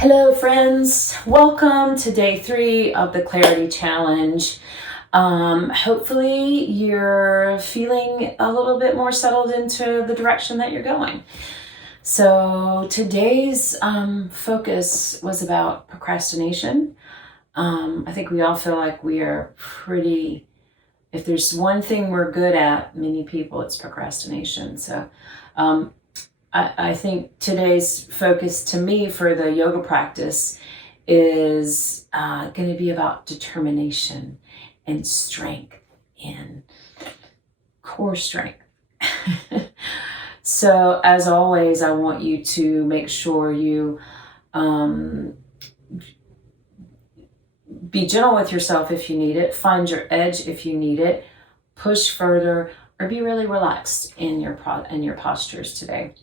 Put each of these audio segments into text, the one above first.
Hello, friends. Welcome to day 3 of the Clarity Challenge. Hopefully, you're feeling a little bit more settled into the direction that you're going. So, today's focus was about procrastination. I think we all feel like we are if there's one thing we're good at, many people, it's procrastination. So, I think today's focus to me for the yoga practice is going to be about determination and strength and core strength. So, as always, I want you to make sure you be gentle with yourself if you need it, find your edge if you need it, push further, or be really relaxed in your postures today.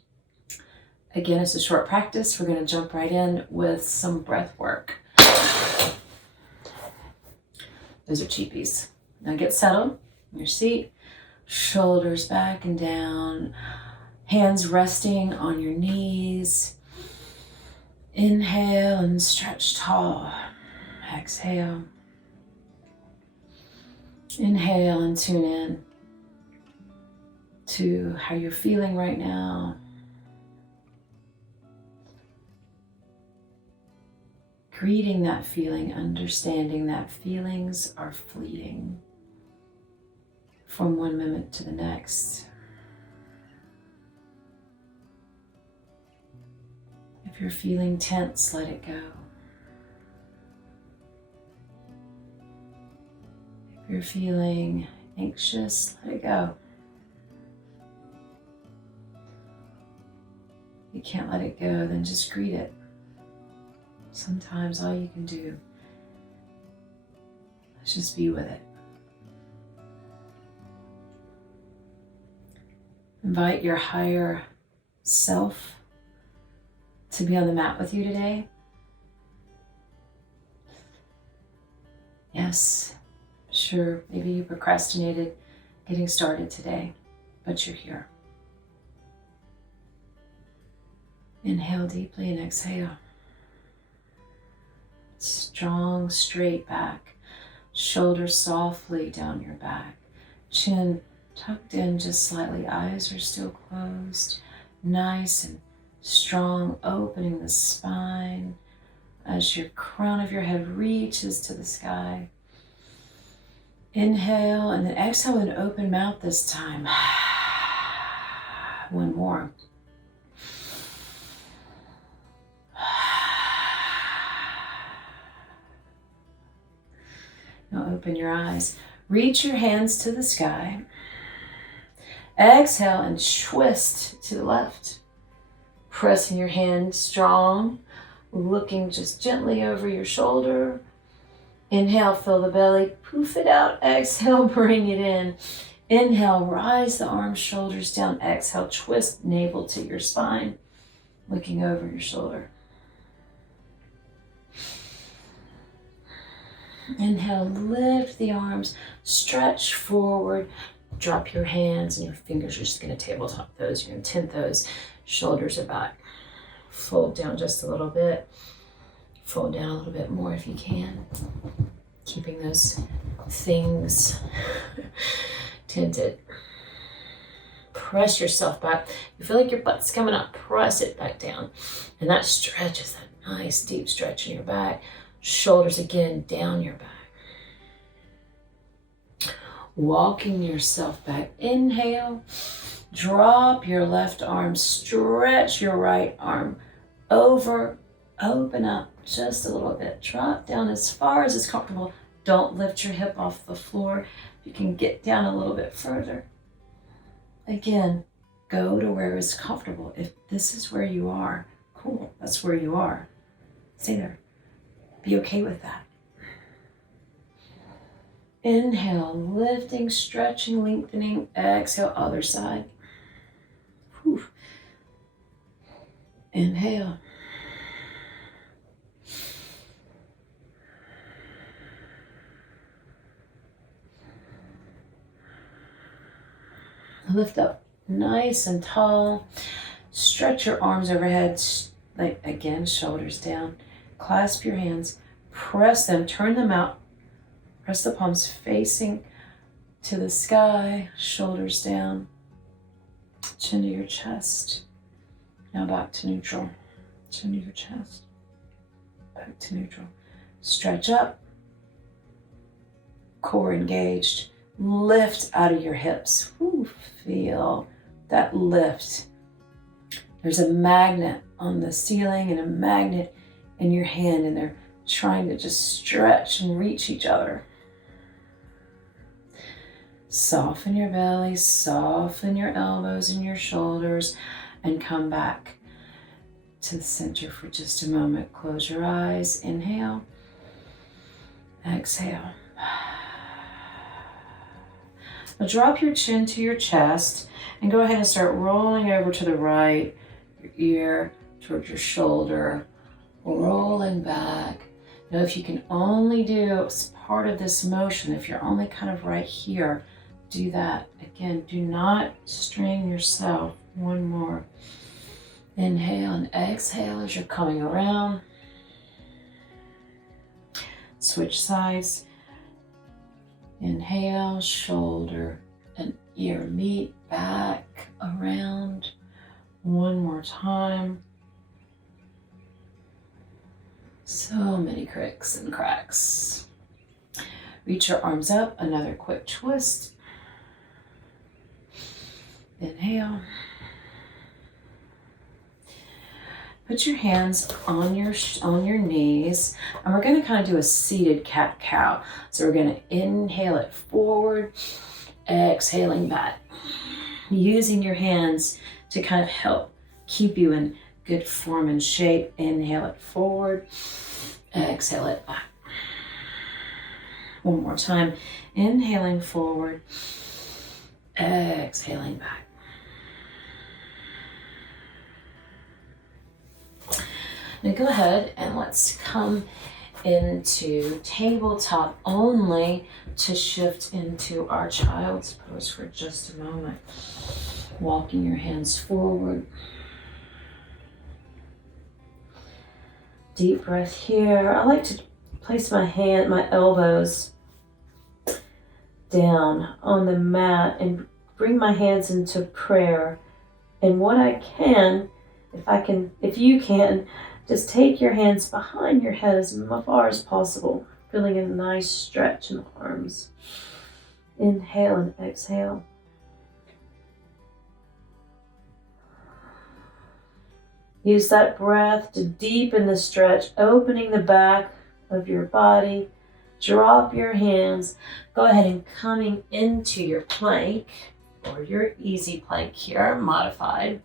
Again, it's a short practice. We're going to jump right in with some breath work. Those are cheapies. Now get settled in your seat, shoulders back and down, hands resting on your knees. Inhale and stretch tall. Exhale. Inhale and tune in to how you're feeling right now. Greeting that feeling, understanding that feelings are fleeting from one moment to the next. If you're feeling tense, let it go. If you're feeling anxious, let it go. If you can't let it go, then just greet it. Sometimes all you can do is just be with it. Invite your higher self to be on the mat with you today. Yes, sure, maybe you procrastinated getting started today, but you're here. Inhale deeply and exhale. Strong, straight back, shoulders softly down your back, chin tucked in just slightly, eyes are still closed, nice and strong, opening the spine as your crown of your head reaches to the sky. Inhale and then exhale with an open mouth this time. One more. Now open your eyes. Reach your hands to the sky. Exhale and twist to the left. Pressing your hand strong, looking just gently over your shoulder. Inhale, fill the belly, poof it out. Exhale, bring it in. Inhale, rise the arms, shoulders down. Exhale, twist navel to your spine, looking over your shoulder. Inhale, lift the arms, stretch forward, drop your hands and your fingers are just going to tabletop those. You're going to tent those. Shoulders are back. Fold down just a little bit. Fold down a little bit more if you can. Keeping those things tented. Press yourself back. You feel like your butt's coming up. Press it back down. And that stretches, that nice deep stretch in your back. Shoulders again down your back. Walking yourself back. Inhale. Drop your left arm. Stretch your right arm over. Open up just a little bit. Drop down as far as is comfortable. Don't lift your hip off the floor. You can get down a little bit further. Again, go to where is comfortable. If this is where you are, cool, that's where you are. Stay there. Be okay with that. Inhale, lifting, stretching, lengthening. Exhale, other side. Whew. Inhale. Lift up nice and tall. Stretch your arms overhead. Like again, shoulders down. Clasp your hands, press them, turn them out. Press the palms facing to the sky, shoulders down, chin to your chest. Now back to neutral, chin to your chest, back to neutral. Stretch up, core engaged. Lift out of your hips. Ooh, feel that lift. There's a magnet on the ceiling and a magnet in your hand, and they're trying to just stretch and reach each other. Soften your belly, soften your elbows and your shoulders, and come back to the center for just a moment. Close your eyes, inhale, exhale. Now drop your chin to your chest and go ahead and start rolling over to the right, your ear towards your shoulder, rolling back. Now if you can only do part of this motion, if you're only kind of right here, do that. Again, do not strain yourself. One more. Inhale and exhale as you're coming around. Switch sides. Inhale, shoulder and ear meet, back, around. One more time. So many cricks and cracks. Reach your arms up, another quick twist. Inhale. Put your hands on your knees, and we're going to kind of do a seated cat-cow. So we're going to inhale it forward, exhaling back. Using your hands to kind of help keep you in good form and shape. Inhale it forward, exhale it back. One more time. Inhaling forward, exhaling back. Now go ahead and let's come into tabletop only to shift into our child's pose for just a moment. Walking your hands forward. Deep breath here. I like to place my elbows down on the mat and bring my hands into prayer. And what I can, if you can, just take your hands behind your head as far as possible, feeling a nice stretch in the arms. Inhale and exhale. Use that breath to deepen the stretch, opening the back of your body. Drop your hands. Go ahead and coming into your plank or your easy plank here, modified.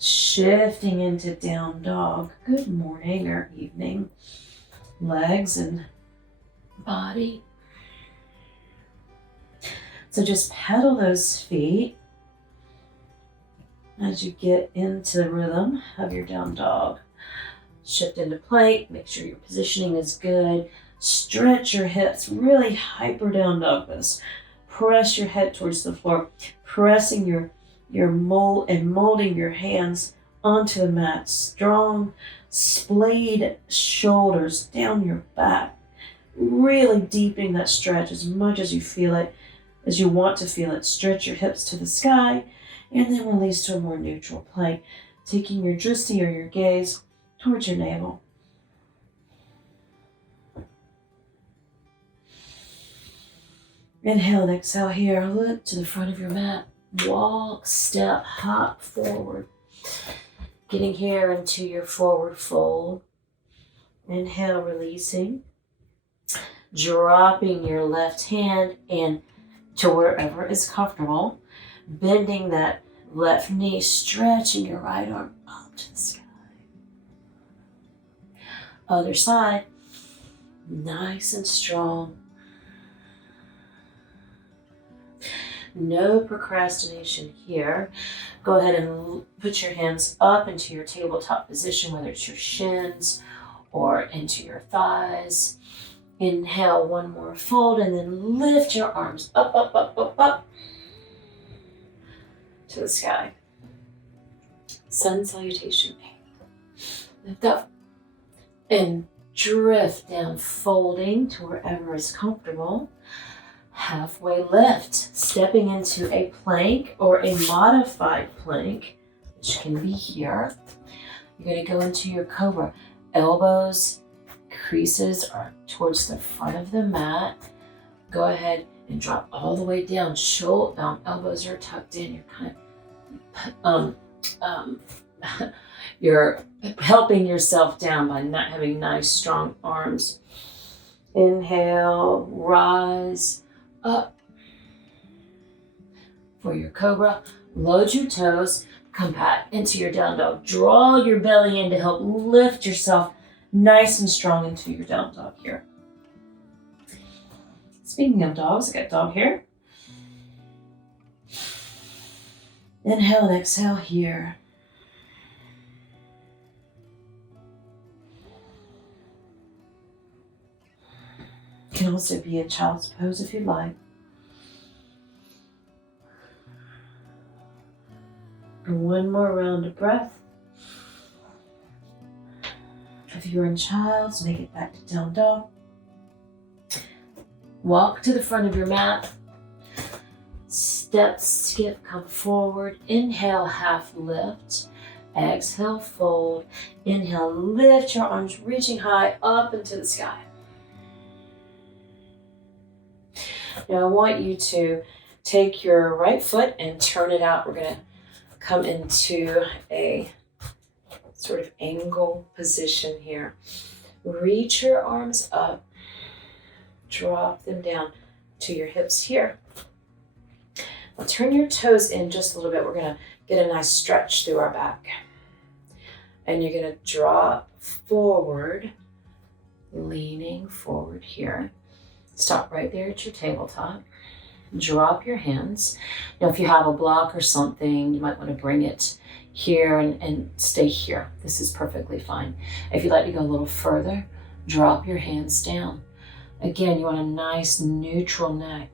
Shifting into down dog. Good morning or evening. Legs and body. So just pedal those feet as you get into the rhythm of your down dog. Shift into plank. Make sure your positioning is good. Stretch your hips. Really hyper down dog this. Press your head towards the floor. Pressing your molding your hands onto the mat. Strong, splayed shoulders down your back. Really deepening that stretch as much as you feel it, as you want to feel it. Stretch your hips to the sky and then release to a more neutral plank. Taking your drishti or your gaze towards your navel. Inhale and exhale here. Look to the front of your mat. Walk, step, hop forward. Getting here into your forward fold. Inhale, releasing. Dropping your left hand and to wherever is comfortable. Bending that left knee, stretching your right arm up to the sky. Other side, nice and strong. No procrastination here. Go ahead and put your hands up into your tabletop position, whether it's your shins or into your thighs. Inhale, one more fold, and then lift your arms up, up to the sky. Sun salutation. Lift up and drift down, folding to wherever is comfortable. Halfway lift, stepping into a plank or a modified plank, which can be here. You're going to go into your cobra. Elbows, creases are towards the front of the mat. Go ahead and drop all the way down. Elbows are tucked in. You're kind of you're helping yourself down by not having nice strong arms. Inhale, rise up. For your cobra, load your toes, come back into your down dog. Draw your belly in to help lift yourself nice and strong into your down dog here. Speaking of dogs, I got dog here. Inhale and exhale here. You can also be in child's pose if you'd like. And one more round of breath. If you're in child's, make it back to down dog. Walk to the front of your mat. Step, skip, come forward. Inhale, half lift. Exhale, fold. Inhale, lift your arms, reaching high up into the sky. Now I want you to take your right foot and turn it out. We're going to come into a sort of angle position here. Reach your arms up. Drop them down to your hips here. Now turn your toes in just a little bit. We're going to get a nice stretch through our back. And you're going to drop forward, leaning forward here. Stop right there at your tabletop. Drop your hands. Now, if you have a block or something, you might want to bring it here and stay here. This is perfectly fine. If you'd like to go a little further, drop your hands down. Again, you want a nice neutral neck.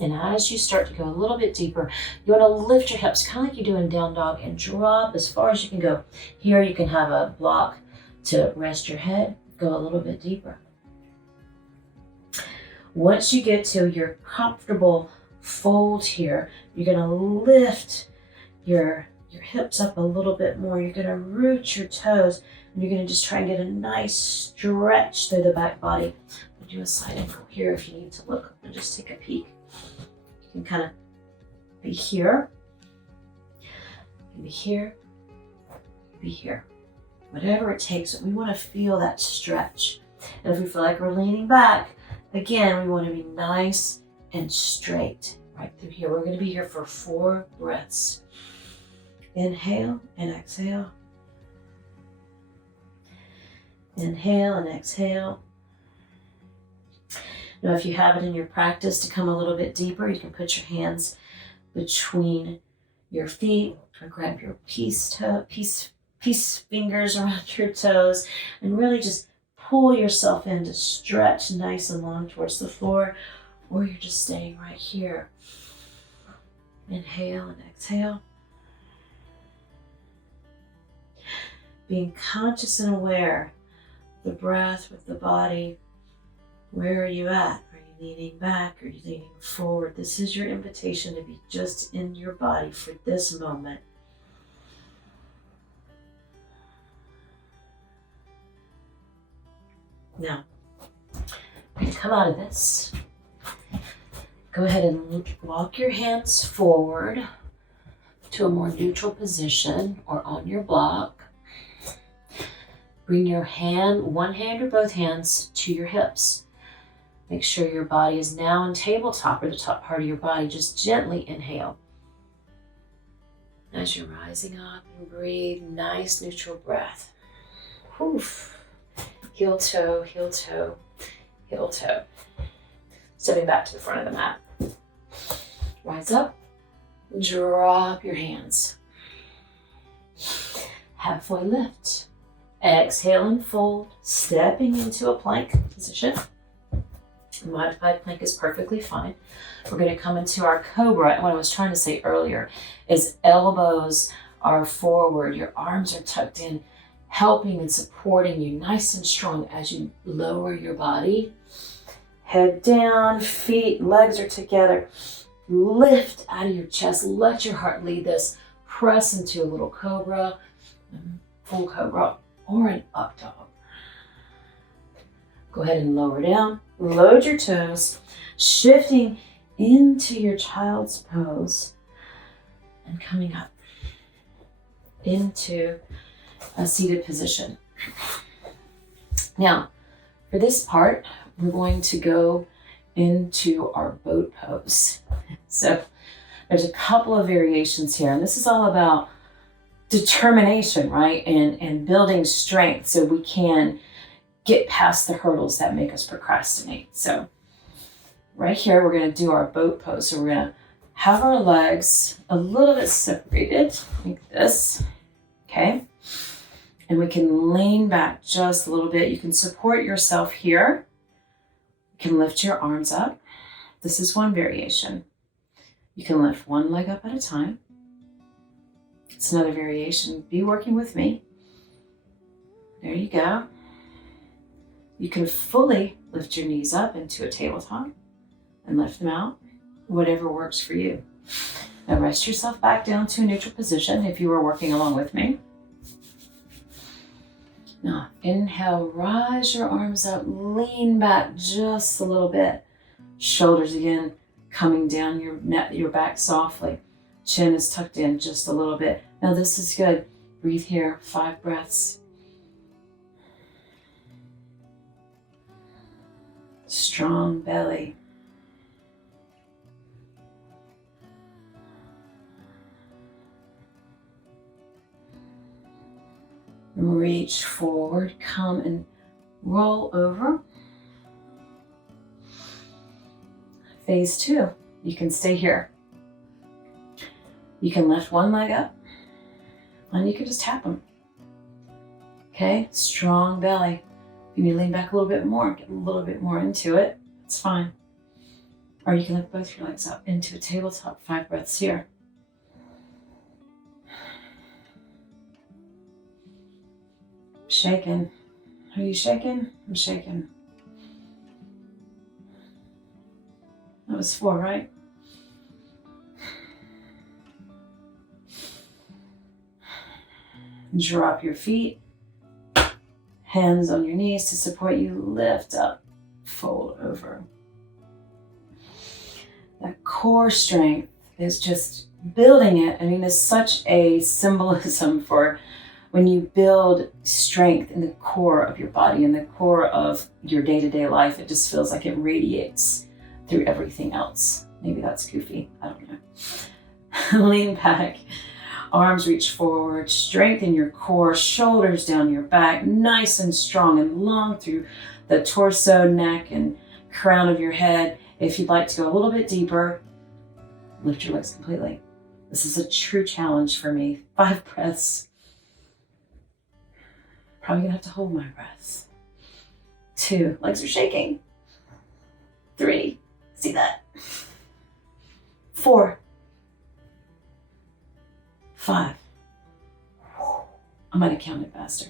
And as you start to go a little bit deeper, you want to lift your hips, kind of like you do in down dog, and drop as far as you can go. Here you can have a block to rest your head. Go a little bit deeper. Once you get to your comfortable fold here, you're going to lift your hips up a little bit more. You're going to root your toes, and you're going to just try and get a nice stretch through the back body. We'll do a side angle here if you need to look and just take a peek. You can kind of be here, be here, be here. Whatever it takes, we want to feel that stretch. And if we feel like we're leaning back, again, we want to be nice and straight right through here. We're going to be here for 4 breaths. Inhale and exhale. Inhale and exhale. Now, if you have it in your practice to come a little bit deeper, you can put your hands between your feet or grab your peace fingers around your toes and really just pull yourself in to stretch nice and long towards the floor, or you're just staying right here. Inhale and exhale. Being conscious and aware of the breath with the body. Where are you at? Are you leaning back? Are you leaning forward? This is your invitation to be just in your body for this moment. Now, we're going to come out of this. Go ahead and walk your hands forward to a more neutral position or on your block. Bring your one hand or both hands to your hips. Make sure your body is now in tabletop or the top part of your body. Just gently inhale. As you're rising up and breathe, nice neutral breath. Oof. Heel toe, heel toe, heel toe. Stepping back to the front of the mat. Rise up, drop your hands. Halfway lift. Exhale and fold, stepping into a plank position. Modified plank is perfectly fine. We're going to come into our cobra. And what I was trying to say earlier is elbows are forward. Your arms are tucked in, helping and supporting you nice and strong as you lower your body. Head down, feet, legs are together. Lift out of your chest. Let your heart lead this. Press into a little cobra, full cobra, or an up dog. Go ahead and lower down. Load your toes, shifting into your child's pose and coming up into a seated position. Now, for this part, we're going to go into our boat pose. So there's a couple of variations here, and this is all about determination, right? And building strength so we can get past the hurdles that make us procrastinate. So right here, we're going to do our boat pose. So we're going to have our legs a little bit separated like this, okay? And we can lean back just a little bit. You can support yourself here. You can lift your arms up. This is one variation. You can lift one leg up at a time. It's another variation. Be working with me. There you go. You can fully lift your knees up into a tabletop and lift them out, whatever works for you. Now rest yourself back down to a neutral position if you were working along with me. Now inhale, rise your arms up, lean back just a little bit. Shoulders again coming down your neck, your back softly. Chin is tucked in just a little bit. Now this is good. Breathe here, 5 breaths. Strong belly. Reach forward, come and roll over. Phase 2, you can stay here. You can lift one leg up and you can just tap them. Okay, strong belly. If you need to lean back a little bit more, get a little bit more into it, it's fine. Or you can lift both your legs up into a tabletop, 5 breaths here. Shaking. Are you shaking? I'm shaking. That was 4, right? Drop your feet. Hands on your knees to support you. Lift up. Fold over. That core strength is just building it. I mean, it's such a symbolism for when you build strength in the core of your body, in the core of your day-to-day life. It just feels like it radiates through everything else. Maybe that's goofy. I don't know. Lean back. Arms reach forward. Strengthen your core. Shoulders down your back. Nice and strong and long through the torso, neck, and crown of your head. If you'd like to go a little bit deeper, lift your legs completely. This is a true challenge for me. 5 breaths. Probably gonna have to hold my breath. 2, legs are shaking. 3, see that? 4, 5. I might have counted faster.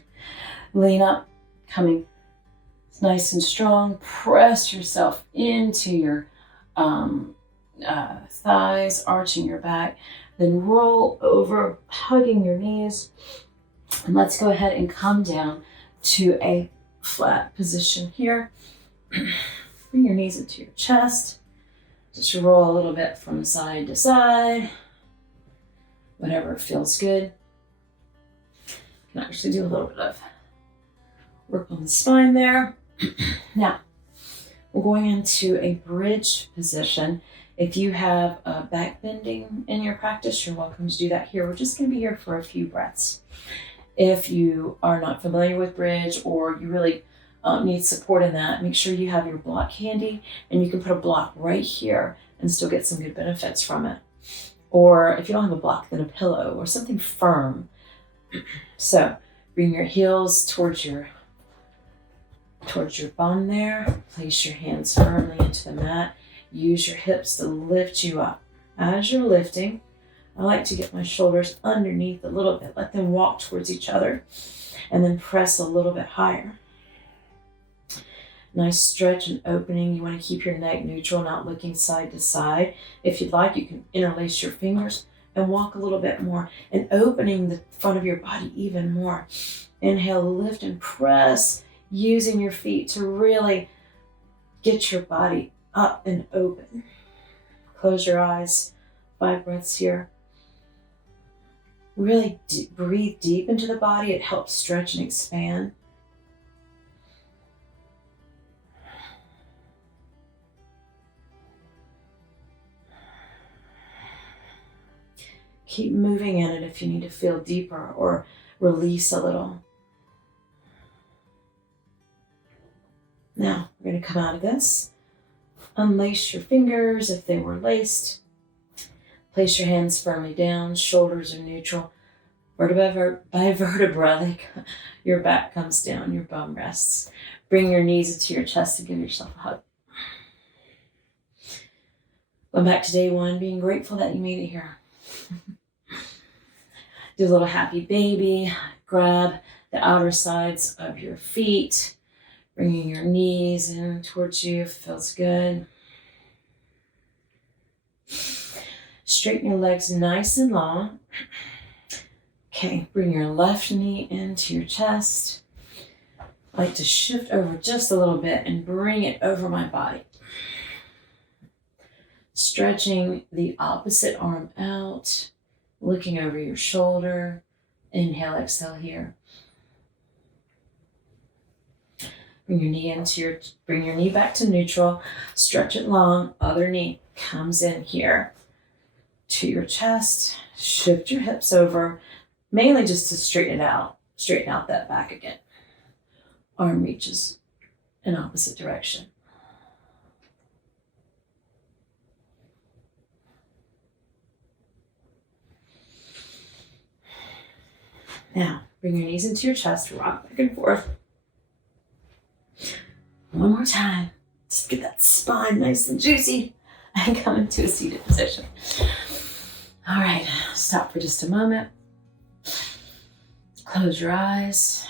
Lean up, coming nice and strong. Press yourself into your thighs, arching your back. Then roll over, hugging your knees. And let's go ahead and come down to a flat position here. Bring your knees into your chest. Just roll a little bit from side to side. Whatever feels good. You can actually do a little bit of work on the spine there. Now, we're going into a bridge position. If you have back bending in your practice, you're welcome to do that here. We're just going to be here for a few breaths. If you are not familiar with bridge or you really need support in that, make sure you have your block handy and you can put a block right here and still get some good benefits from it. Or if you don't have a block, then a pillow or something firm. So bring your heels towards your bum there. Place your hands firmly into the mat. Use your hips to lift you up. As you're lifting, I like to get my shoulders underneath a little bit, let them walk towards each other, and then press a little bit higher. Nice stretch and opening. You want to keep your neck neutral, not looking side to side. If you'd like, you can interlace your fingers and walk a little bit more, and opening the front of your body even more. Inhale, lift and press, using your feet to really get your body up and open. Close your eyes. 5 breaths here. Really breathe deep into the body. It helps stretch and expand. Keep moving in it if you need to feel deeper or release a little. Now, we're going to come out of this. Unlace your fingers if they were laced. Place your hands firmly down. Shoulders are neutral. Vertebra by vertebra, your back comes down, your bum rests. Bring your knees into your chest and give yourself a hug. Going back to day 1, being grateful that you made it here. Do a little happy baby. Grab the outer sides of your feet, bringing your knees in towards you. Feels good. Straighten your legs nice and long. Okay, bring your left knee into your chest. I like to shift over just a little bit and bring it over my body. Stretching the opposite arm out, looking over your shoulder. Inhale, exhale here. Bring your knee back to neutral. Stretch it long. Other knee comes in here to your chest. Shift your hips over, mainly just to straighten it out. Straighten out that back again. Arm reaches in opposite direction. Now, bring your knees into your chest, rock back and forth. One more time. Just get that spine nice and juicy and come into a seated position. All right, stop for just a moment. Close your eyes.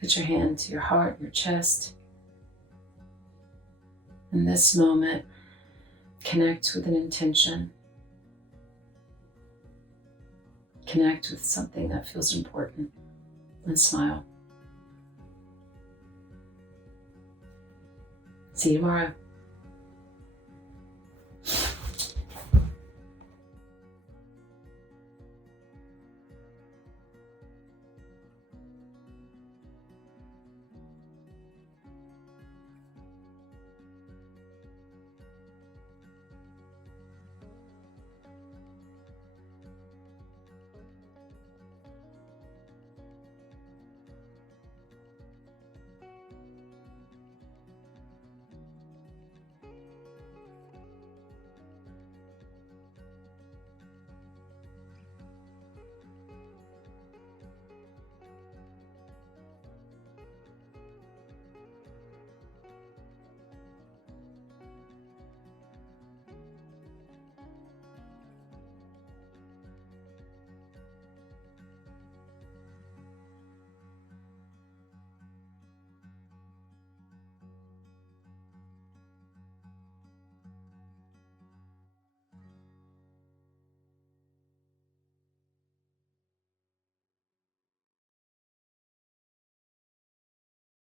Put your hand to your heart, your chest. In this moment, connect with an intention. Connect with something that feels important and smile. See you tomorrow.